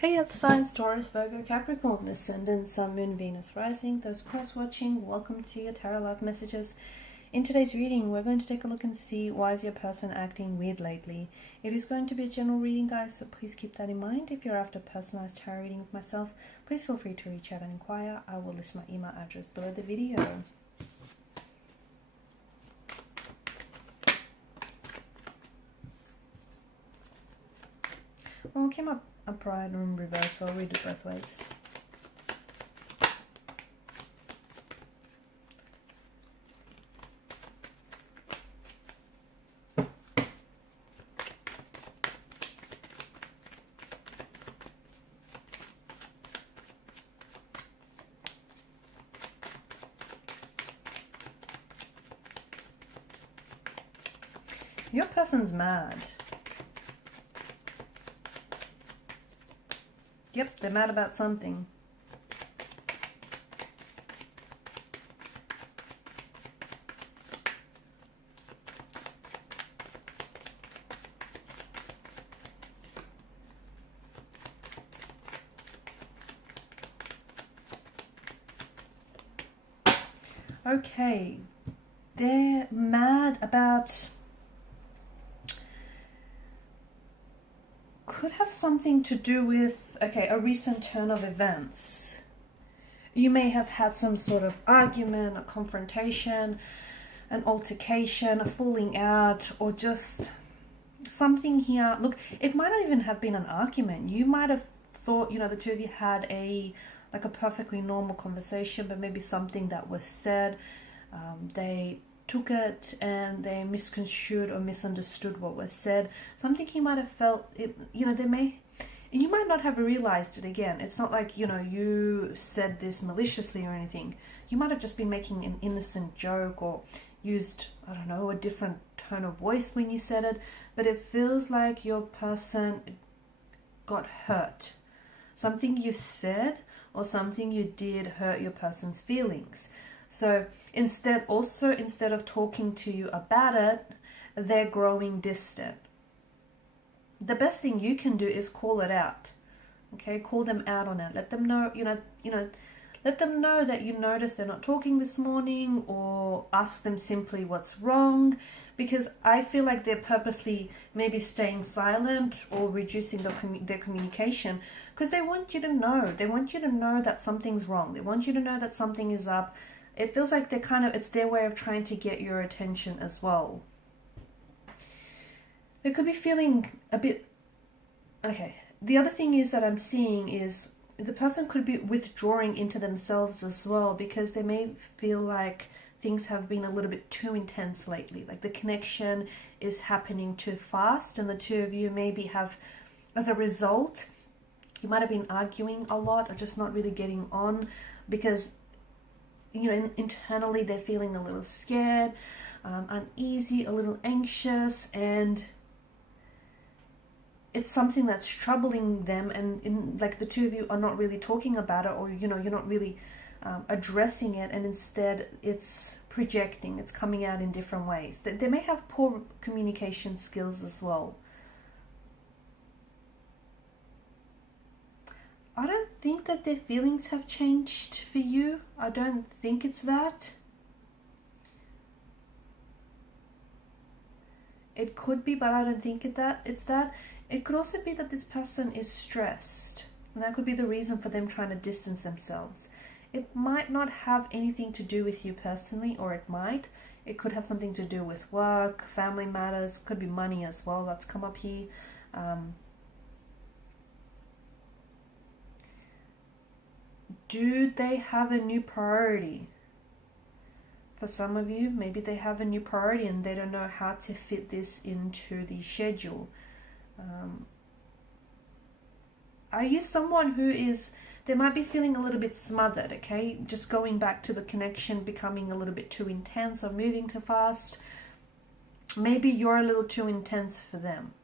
Hey Earth signs, Taurus, Virgo, Capricorn, Ascendant, Sun, Moon, Venus, Rising. Those cross-watching, welcome to your Tarot Life Messages. In today's reading, we're going to take a look and see why is your person acting weird lately. It is going to be a general reading, guys, so please keep that in mind. If you're after a personalized tarot reading with myself, please feel free to reach out and inquire. I will list my email address below the video. Well, we came up upright and reverse, so I'll read it both ways. Your person's mad. Yep, they're mad about something. Okay, they're mad about... could have something to do with, okay, a recent turn of events. You may have had some sort of argument, a confrontation, an altercation, a falling out, or just something here. Look, it might not even have been an argument. You might have thought, you know, the two of you had a perfectly normal conversation, but maybe something that was said, they took it and they misconstrued or misunderstood what was said. Something he might have felt, it, you know, and you might not have realized it. Again, it's not like, you know, you said this maliciously or anything. You might have just been making an innocent joke or used, I don't know, a different tone of voice when you said it, but it feels like your person got hurt. Something you said or something you did hurt your person's feelings. So instead of talking to you about it, they're growing distant. The best thing you can do is call it out. Okay, call them out on it. Let them know, let them know that you noticed they're not talking this morning, or ask them simply what's wrong, because I feel like they're purposely maybe staying silent or reducing their communication because they want you to know. They want you to know that something's wrong. They want you to know that something is up. It feels like it's their way of trying to get your attention as well. They could be feeling a bit... Okay, the other thing is that I'm seeing is the person could be withdrawing into themselves as well, because they may feel like things have been a little bit too intense lately. Like the connection is happening too fast, and the two of you maybe have, as a result, you might have been arguing a lot or just not really getting on because, you know, internally they're feeling a little scared, uneasy, a little anxious, and it's something that's troubling them, and like the two of you are not really talking about it, or, you know, you're not really addressing it, and instead it's projecting, it's coming out in different ways. They may have poor communication skills as well. I don't think that their feelings have changed for you. I don't think it's that. It could be, but I don't think it's that. It could also be that this person is stressed, and that could be the reason for them trying to distance themselves. It might not have anything to do with you personally, or it might. It could have something to do with work, family matters, could be money as well. That's come up here. Do they have a new priority? For some of you, maybe they have a new priority and they don't know how to fit this into the schedule. Are you someone who is, they might be feeling a little bit smothered, okay? Just going back to the connection becoming a little bit too intense or moving too fast. Maybe you're a little too intense for them.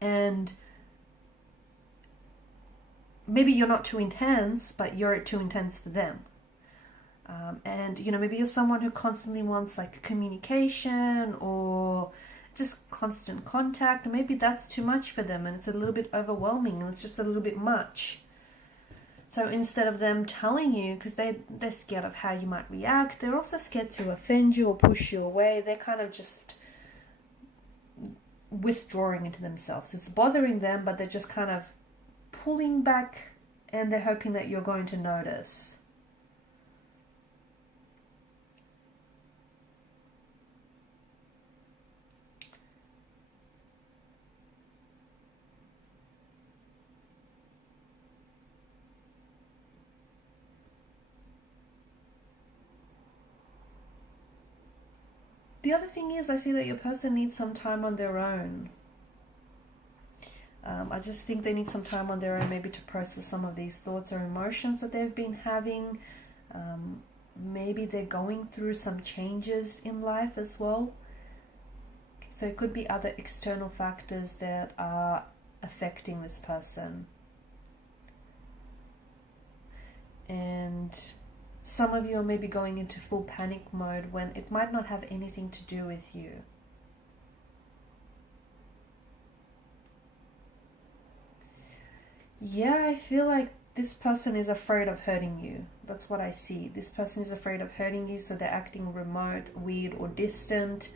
And maybe you're not too intense, but you're too intense for them. And, you know, maybe you're someone who constantly wants like communication or just constant contact. Maybe that's too much for them and it's a little bit overwhelming and it's just a little bit much. So instead of them telling you, because they're scared of how you might react, they're also scared to offend you or push you away. They're kind of just withdrawing into themselves. It's bothering them, but they're just kind of pulling back and they're hoping that you're going to notice. The other thing is, I see that your person needs some time on their own. I just think they need some time on their own, maybe to process some of these thoughts or emotions that they've been having. Maybe they're going through some changes in life as well. So it could be other external factors that are affecting this person. And some of you are maybe going into full panic mode when it might not have anything to do with you. Yeah, I feel like this person is afraid of hurting you. That's what I see. This person is afraid of hurting you, so they're acting remote, weird, or distant.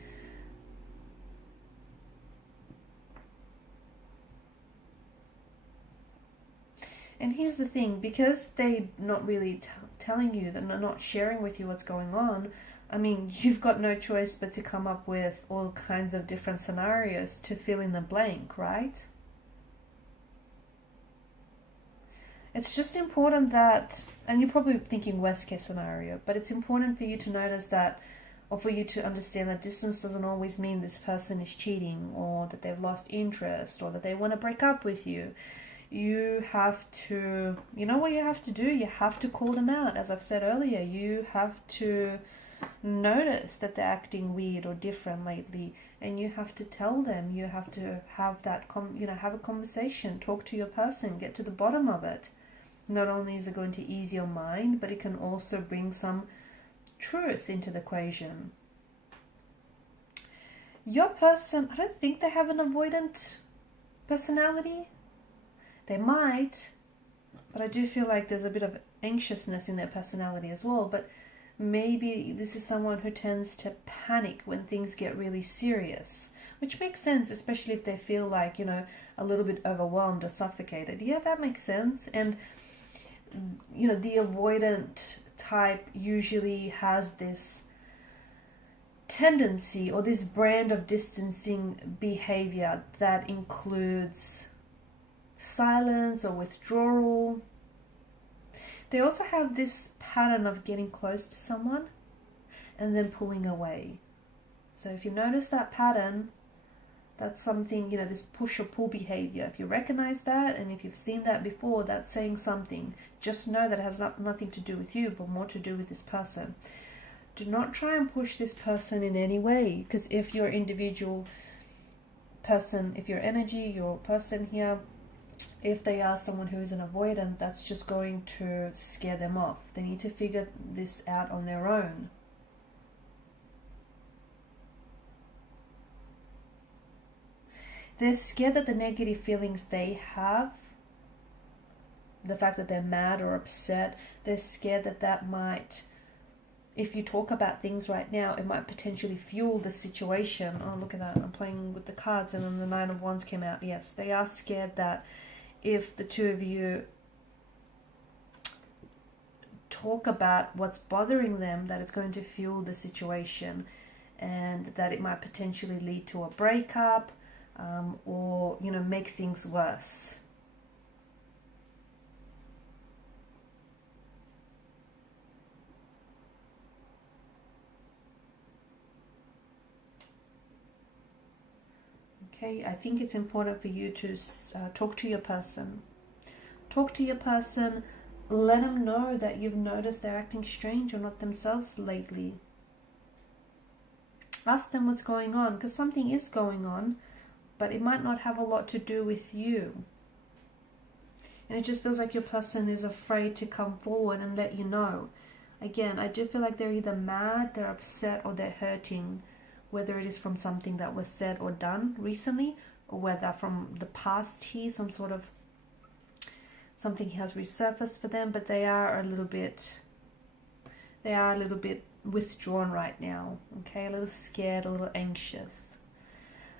And here's the thing, because they're not really telling you, they're not sharing with you what's going on, I mean, you've got no choice but to come up with all kinds of different scenarios to fill in the blank, right? It's just important that, and you're probably thinking worst case scenario, but it's important for you to notice that, or for you to understand that distance doesn't always mean this person is cheating, or that they've lost interest, or that they want to break up with you. You have to, you know what you have to do? You have to call them out. As I've said earlier, you have to notice that they're acting weird or different lately, and you have to tell them. You have to have that, have a conversation, talk to your person, get to the bottom of it. Not only is it going to ease your mind, but it can also bring some truth into the equation. Your person, I don't think they have an avoidant personality. They might, but I do feel like there's a bit of anxiousness in their personality as well. But maybe this is someone who tends to panic when things get really serious, which makes sense, especially if they feel like, a little bit overwhelmed or suffocated. Yeah, that makes sense. And, the avoidant type usually has this tendency or this brand of distancing behavior that includes silence or withdrawal. They also have this pattern of getting close to someone and then pulling away. So if you notice that pattern, that's something, this push or pull behavior. If you recognize that, and if you've seen that before, that's saying something. Just know that it has nothing to do with you, but more to do with this person. Do not try and push this person in any way, because if your individual person, if your energy, your person here, if they are someone who is an avoidant, that's just going to scare them off. They need to figure this out on their own. They're scared that the negative feelings they have, the fact that they're mad or upset, they're scared that might, if you talk about things right now, it might potentially fuel the situation. Oh, look at that. I'm playing with the cards and then the Nine of Wands came out. Yes, they are scared that if the two of you talk about what's bothering them, that it's going to fuel the situation and that it might potentially lead to a breakup, or make things worse. Okay, I think it's important for you to talk to your person. Talk to your person, let them know that you've noticed they're acting strange or not themselves lately. Ask them what's going on, because something is going on, but it might not have a lot to do with you. And it just feels like your person is afraid to come forward and let you know. Again, I do feel like they're either mad, they're upset, or they're hurting, whether it is from something that was said or done recently, or whether from the past here, something has resurfaced for them, but they are a little bit withdrawn right now, okay, a little scared, a little anxious.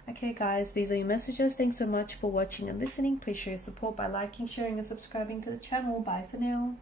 Okay guys, these are your messages. Thanks so much for watching and listening. Please show your support by liking, sharing and subscribing to the channel. Bye for now.